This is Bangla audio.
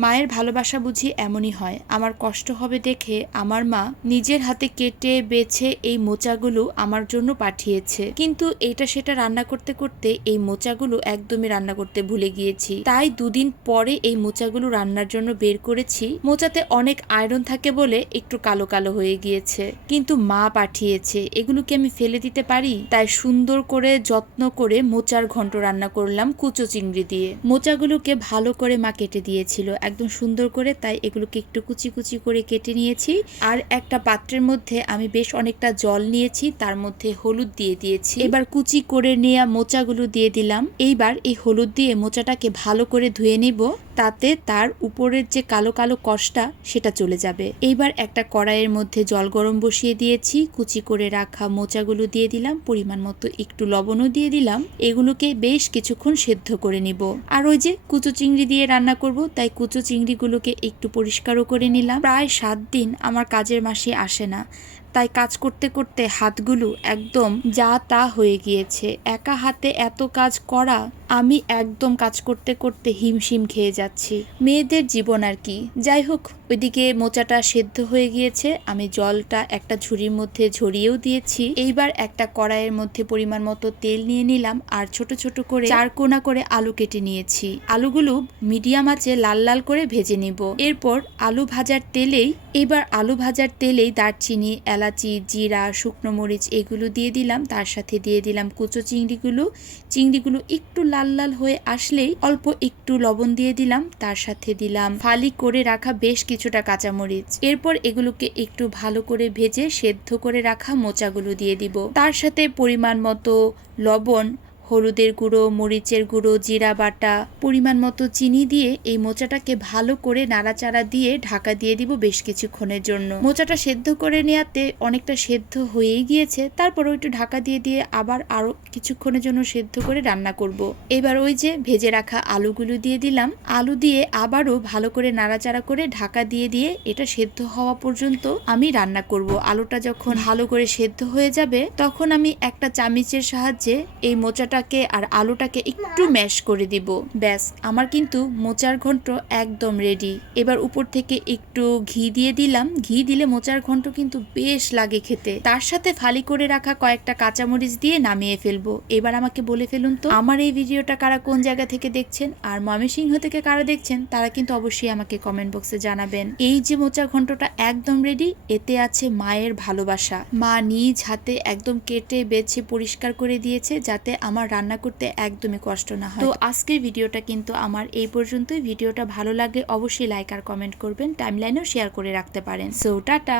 মায়ের ভালোবাসা বুঝি এমনই হয়। আমার কষ্ট হবে দেখে আমার মা নিজের হাতে কেটে বেছে এই মোচাগুলো আমার জন্য পাঠিয়েছে। কিন্তু এটা সেটা রান্না করতে করতে এই মোচাগুলো একদমই রান্না করতে ভুলে গিয়েছি। তাই দুদিন পরে এই মোচাগুলো রান্নার জন্য বের করেছি। মোচাতে অনেক আয়রন থাকে বলে একটু কালো কালো হয়ে গিয়েছে। কিন্তু মা পাঠিয়েছে। এগুলো কি আমি ফেলে দিতে পারি? তাই সুন্দর করে যত্ন করে মোচার ঘন্ট রান্না করলাম কুচো চিংড়ি দিয়ে। মোচাগুলোকে ভালো করে মা কেটে দিয়েছিল। একদম সুন্দর করে, তাই এগুলোকে একটু কুচি কুচি করে কেটে নিয়েছি। আর একটা পাত্রের মধ্যে আমি বেশ অনেকটা জল নিয়েছি, তার মধ্যে হলুদ দিয়ে দিয়েছি। এবার কুচি করে নেওয়া মোচাগুলো দিয়ে দিলাম। এইবার এই হলুদ দিয়ে মোচাটাকে ভালো করে ধুয়ে নিব। তাতে তার উপরের যে কালো কালো কষটা, সেটা চলে যাবে। এইবার একটা কড়াইয়ের মধ্যে জল গরম বসিয়ে দিয়েছি, কুচি করে রাখা মোচাগুলো দিয়ে দিলাম, পরিমাণ মতো একটু লবণও দিয়ে দিলাম। এগুলোকে বেশ কিছুক্ষণ সেদ্ধ করে নিব। আর ওই যে কুচো চিংড়ি দিয়ে রান্না করব, তাই কুচো চিংড়িগুলোকে একটু পরিষ্কারও করে নিলাম। প্রায় সাত দিন আমার কাজের মাসে আসে না। তাই কাজ করতে করতে হাতগুলো একদম যা তা হয়ে গিয়েছে। একা হাতে এত কাজ করা, আমি একদম কাজ করতে করতে হিমশিম খেয়ে যাচ্ছি। মেয়েদের জীবন আর কি। যাই হোক ওইদিকে মোচাটা সেদ্ধ হয়ে গিয়েছে। আমি জলটা একটা ঝুড়ির মধ্যে ঝরিয়েও দিয়েছি। এইবার একটা কড়াইয়ের মধ্যে পরিমাণ মতো তেল নিয়ে নিলাম আর ছোট ছোট করে চার কোনা করে আলু কেটে নিয়েছি। আলুগুলো মিডিয়াম আঁচে লাল লাল করে ভেজে নিব। এরপর আলু ভাজার তেলেই এবার আলু ভাজার তেলেই দারচিনি, এলাচি, জিরা, শুকনো মরিচ এগুলো দিয়ে দিলাম। তার সাথে দিয়ে দিলাম কুচো চিংড়িগুলো। চিংড়িগুলো একটু লাল লাল হয়ে আসলেই অল্প একটু লবণ দিয়ে দিলাম। তার সাথে দিলাম ফালি করে রাখা বেশ কিছুটা কাঁচামরিচ। এরপর এগুলোকে একটু ভালো করে ভেজে সেদ্ধ করে রাখা মোচাগুলো দিয়ে দিব। তার সাথে পরিমাণ মতো লবণ হলুদের গুঁড়ো, মরিচের গুঁড়ো, জিরা বাটা, পরিমাণ মতো চিনি দিয়ে এই মোচাটাকে ভালো করে নাড়াচাড়া দিয়ে ঢাকা দিয়ে দিব বেশ কিছুক্ষণের জন্য। মোচাটা সেদ্ধ করে নেওয়াতে অনেকটা সেদ্ধ হয়েই গিয়েছে তারপর একটু ঢাকা দিয়ে দিয়ে আবার আরও কিছুক্ষণের জন্য সেদ্ধ করে রান্না করব। এবার ওই যে ভেজে রাখা আলুগুলো দিয়ে দিলাম। আলু দিয়ে আবারও ভালো করে নাড়াচাড়া করে ঢাকা দিয়ে দিয়ে এটা সেদ্ধ হওয়া পর্যন্ত আমি রান্না করব। আলুটা যখন ভালো করে সেদ্ধ হয়ে যাবে, তখন আমি একটা চামিচের সাহায্যে এই মোচাটাকে আর আলুটাকে একটু ম্যাশ করে দিব। ব্যাস, আমার কিন্তু মোচার ঘন্ট একদম রেডি এবার উপর থেকে একটু ঘি দিয়ে দিলাম। ঘি দিলে মোচার ঘন্ট কিন্তু বেশ লাগে খেতে। তার সাথে ফালি করে রাখা কয়েকটা কাঁচামরিচ দিয়ে নামিয়ে ফেলব। এবার আমাকে বলে ফেলুন তো, আমার এই ভিডিওটা কারা কোন জায়গা থেকে দেখছেন আর ময়মনসিংহ থেকে কারা দেখছেন, তারা কিন্তু অবশ্যই আমাকে কমেন্ট বক্সে জানাবেন। এই যে মোচার ঘন্টটা একদম রেডি এতে আছে মায়ের ভালোবাসা। মা নিজ হাতে একদম কেটে, বেছে, পরিষ্কার করে দিয়েছে যাতে আমার রান্না করতে একদমই কষ্ট না হয়। তো আজকের ভিডিওটা কিন্তু আমার এই পর্যন্তই। ভিডিওটা ভালো লাগলে অবশ্যই লাইক আর কমেন্ট করবেন। টাইমলাইনেও শেয়ার করে রাখতে পারেন। So ta ta!